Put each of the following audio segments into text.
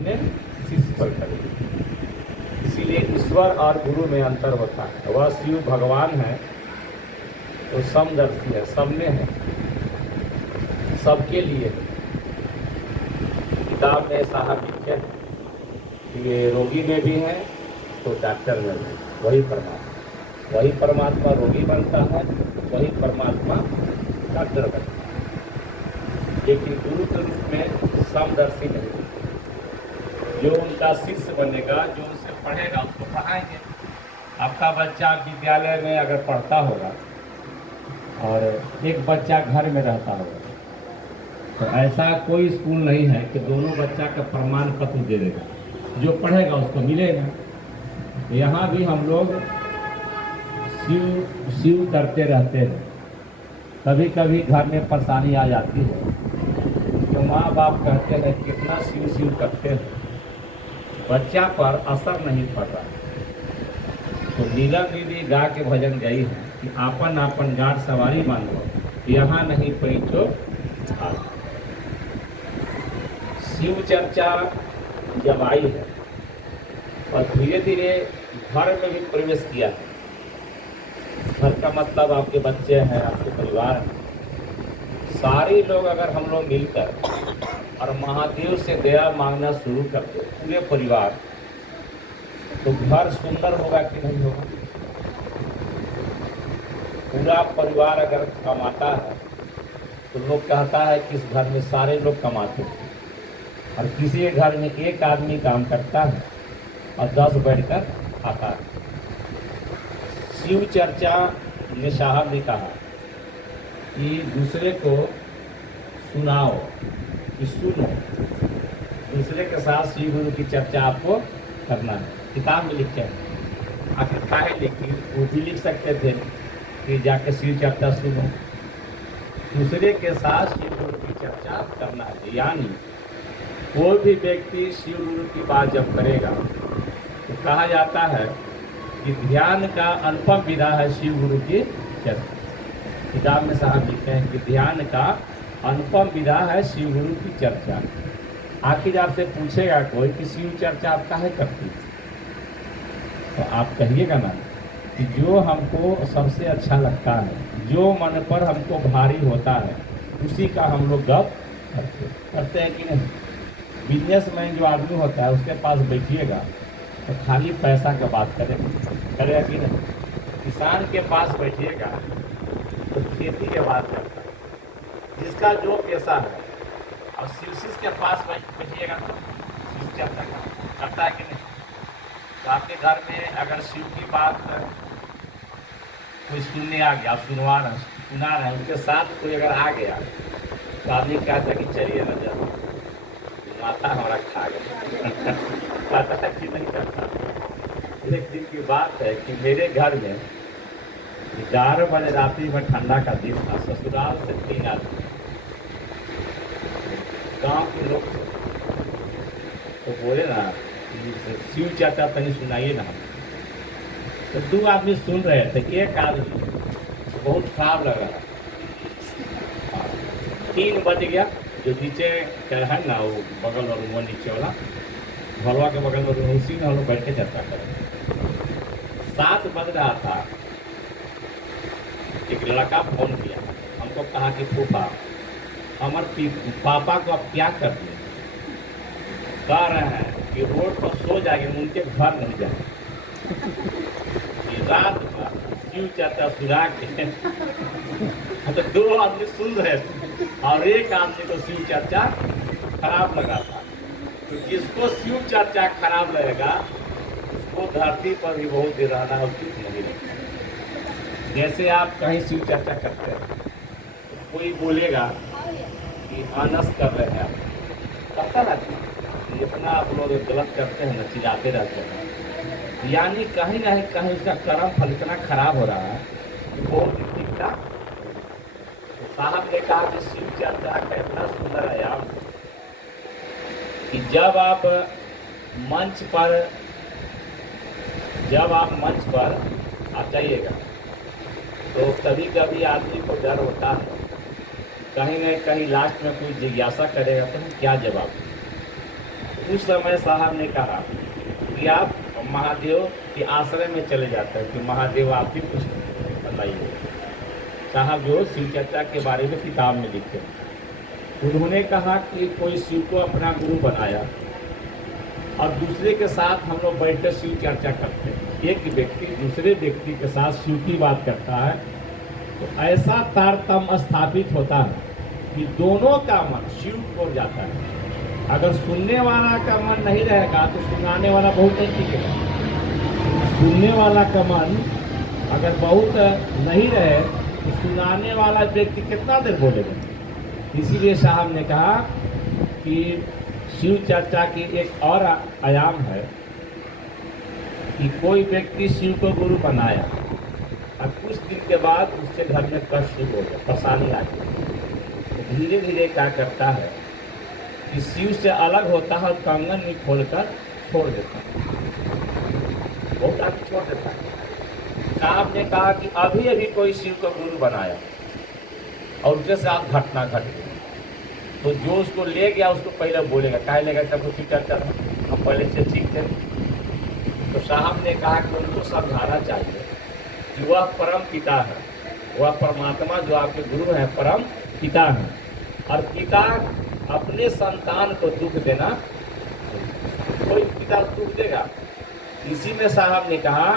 ने शिष्य पर करेगी। इसीलिए ईश्वर और गुरु में अंतर होता है। वह शिव भगवान है तो समदर्शी है, सब में है, सबके लिए है। किताब में साहब लिखे हैं कि ये रोगी में भी है तो डॉक्टर में भी, वही परमात्मा रोगी बनता है, वही परमात्मा डॉक्टर बनता है। लेकिन गुरु के रूप में समदर्शी नहीं। जो उनका शिष्य बनेगा, जो उनसे पढ़ेगा, उसको पढ़ाएंगे। आपका बच्चा विद्यालय में अगर पढ़ता होगा और एक बच्चा घर में रहता होगा, तो ऐसा कोई स्कूल नहीं है कि दोनों बच्चा का प्रमाण पत्र दे देगा, जो पढ़ेगा उसको मिलेगा। यहाँ भी हम लोग शिव करते रहते हैं। कभी कभी घर में परेशानी आ जाती है तो माँ बाप कहते हैं कितना शिव करते हैं, बच्चा पर असर नहीं पड़ रहा। तो नीलम दीदी गा के भजन गई है कि आपन आपन गाड़ सवारी मान लो, यहाँ नहीं पैचो। शिव चर्चा जब आई है और धीरे धीरे घर में भी प्रवेश किया है। घर का मतलब आपके बच्चे हैं, आपके परिवार हैं। सारे लोग अगर हम लोग मिलकर और महादेव से दया मांगना शुरू कर दे, पूरे परिवार, तो घर सुंदर होगा कि नहीं होगा? पूरा परिवार अगर कमाता है तो लोग कहता है कि इस घर में सारे लोग कमाते हैं, और किसी के घर में एक आदमी काम करता है और 10 बैठकर खाता है। शिव चर्चा में साहब ने कहा कि दूसरे को सुनाओ, कि सुनो, दूसरे के साथ शिव गुरु की चर्चा आपको करना है। किताब में लिखे हैं, आखिर काहे लिखी? वो भी लिख सकते थे कि जाके शिव चर्चा सुनो। दूसरे के साथ शिव गुरु की चर्चा करना है, यानी कोई भी व्यक्ति शिव गुरु की बात जब करेगा तो कहा जाता है कि ध्यान का अनुपम विधा है शिव गुरु की चर्चा। किताब में साहब लिखते हैं कि ध्यान का अनुपम विधा है शिव गुरु की चर्चा। आखिर आपसे पूछेगा कोई कि शिव चर्चा आप काहे करती है, तो आप कहिएगा ना कि जो हमको सबसे अच्छा लगता है, जो मन पर हमको भारी होता है, उसी का हम लोग गप करते हैं कि नहीं। बिजनेसमैन जो आदमी होता है उसके पास बैठिएगा तो खाली पैसा का बात करेगा कि नहीं। किसान के पास बैठिएगा तो खेती के बात करता है, जिसका जो पैसा है। और शिव के पास बैठिएगा तो शिव चर्चा करता है कि नहीं। तो आपके घर में अगर शिव की बात कोई सुनने आ गया, सुना रहे हैं, उसके साथ कोई अगर आ गया तो आदमी कहता है कि चलिए ना जब माता हमारा खा गया। कहता है कि नहीं करता। एक दिन की बात है कि मेरे घर में 11 बजे रात्रि में ठंडा का दिन था। ससुराल से 3 आदमी, गांव के लोग तो बोले ना शिव चर्चा तनी सुनाइए ना। तो 2 आदमी सुन रहे थे, एक आदमी बहुत खराब लग रहा था। 3 बज गया, जो नीचे है ना वो बगल और वो नीचे वाला घरवा के बगल में, उसी में हम लोग बैठ के चर्चा करें। 7 बज रहा था, एक लड़का फोन किया, हमको कहा कि फूफा हमारे पापा को आप क्या कर दिए? कह रहे हैं कि रोड पर सो जाएंगे, उनके घर नहीं जाएंगे। रात भर शिव चर्चा सुना के तो 2 आदमी सुन रहे थे और एक आदमी को शिव चर्चा खराब लगा था। तो जिसको शिव चर्चा खराब लगेगा उसको धरती पर भी बहुत देर रहना उचित नहीं लगता। जैसे आप कहीं शिव चर्चा करते हैं तो कोई बोलेगा कि अनस कर रहे हैं, आप करता रहता है, जितना आप लोग गलत करते हैं ना, चिल्लाते रहते हैं, यानी कहीं ना कहीं उसका कर्म फल इतना खराब हो रहा है कि बहुत दिखता। तो साहब ने कहा कि शिव चर्चा का इतना सुंदर है आप कि जब आप मंच पर आप जाइएगा तो कभी कभी आदमी को डर होता है, कहीं न कहीं लास्ट में कोई जिज्ञासा करेगा तो क्या जवाब। उस समय साहब ने कहा कि आप महादेव के आश्रय में चले जाते हैं कि महादेव आप भी कुछ बताइए। साहब जो शिव चर्चा के बारे में किताब में लिखे, उन्होंने कहा कि कोई शिव को अपना गुरु बनाया और दूसरे के साथ हम लोग बैठकर शिव चर्चा करते हैं। एक व्यक्ति दूसरे व्यक्ति के साथ शिव की बात करता है तो ऐसा तारतम्य स्थापित होता है कि दोनों का मन शिव की ओर जाता है। अगर सुनने वाला का मन नहीं रहेगा तो सुनाने वाला बहुत नहीं टिकेगा। सुनने वाला का मन अगर बहुत नहीं रहे तो सुनाने वाला व्यक्ति कितना देर बोलेगा। इसीलिए साहब ने कहा कि शिव चर्चा की एक और आयाम है कि कोई व्यक्ति शिव को गुरु बनाया और कुछ दिन के बाद उसके घर में कष्ट शुरू हो गया, परेशानी आ गई, तो धीरे धीरे क्या करता है कि शिव से अलग होता है और कंगन में खोलकर छोड़ देता है, बहुत आदमी छोड़ देता है। साहब ने कहा कि अभी अभी कोई शिव को गुरु बनाया और उसके साथ घटना घट गई, तो जो उसको ले गया उसको पहले बोलेगा, काहे लेगा, सब कुछ चर्चा हम पहले से ठीक थे। तो साहब ने कहा कि उनको समझाना चाहिए कि वह परम पिता है, वह परमात्मा जो आपके गुरु हैं परम पिता हैं, और पिता अपने संतान को दुख देना, कोई पिता दुख देगा। इसी में साहब ने कहा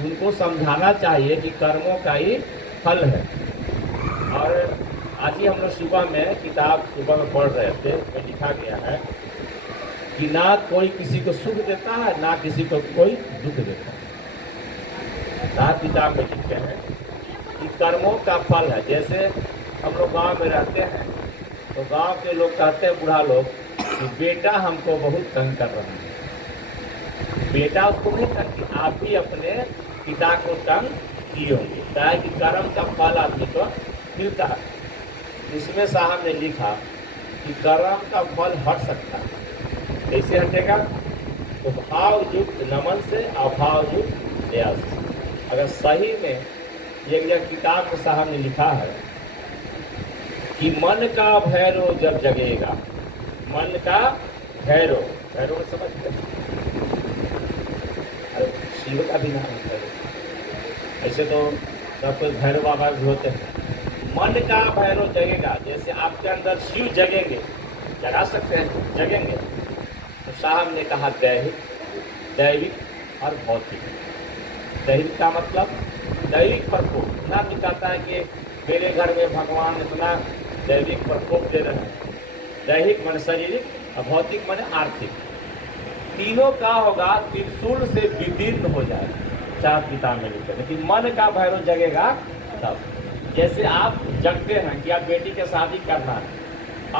उनको समझाना चाहिए कि कर्मों का ही फल है। और आज ही हम लोग सुबह में किताब सुबह में पढ़ रहे थे, उसमें लिखा गया है कि ना कोई किसी को सुख देता है ना किसी को कोई दुख देता है। साहब किताब में लिखते हैं कि कर्मों का फल है। जैसे हम लोग गांव में रहते हैं तो गांव के लोग कहते हैं, बूढ़ा लोग, कि बेटा हमको बहुत तंग कर रहा है। बेटा उसको नहीं तंग किया, आप भी अपने पिता को तंग किए होंगे, क्या है कि कर्म का फल आदमी को मिलता है। इसमें साहब ने लिखा कि कर्म का फल हट सकता है। कैसे हटेगा? तो भाव युक्त नमन से, अभाव युक्त दया से। अगर सही में एक किताब में साहब ने लिखा है कि मन का भैरव जब जगेगा, मन का भैरव, भैरव समझते हैं? अरे शिव का भी नाम है, ऐसे तो सब कोई भैरव बाबा भी होते हैं। मन का भैरव जगेगा, जैसे आपके अंदर शिव जगेंगे, जगा सकते हैं, जगेंगे। तो साहब ने कहा दैविक और भौतिक। दैविक का मतलब दैविक प्रकोप, ना भी कहता है कि मेरे घर में भगवान इतना दैविक प्रकोप दे रहे हैं। दैहिक मन शारीरिक और भौतिक मन आर्थिक, तीनों का होगा त्रिशूल से विदीर्ण हो जाएगा। चार किताब में लिखते हैं कि मन का भैरव जगेगा तब। जैसे आप जगते हैं कि आप बेटी के शादी करना है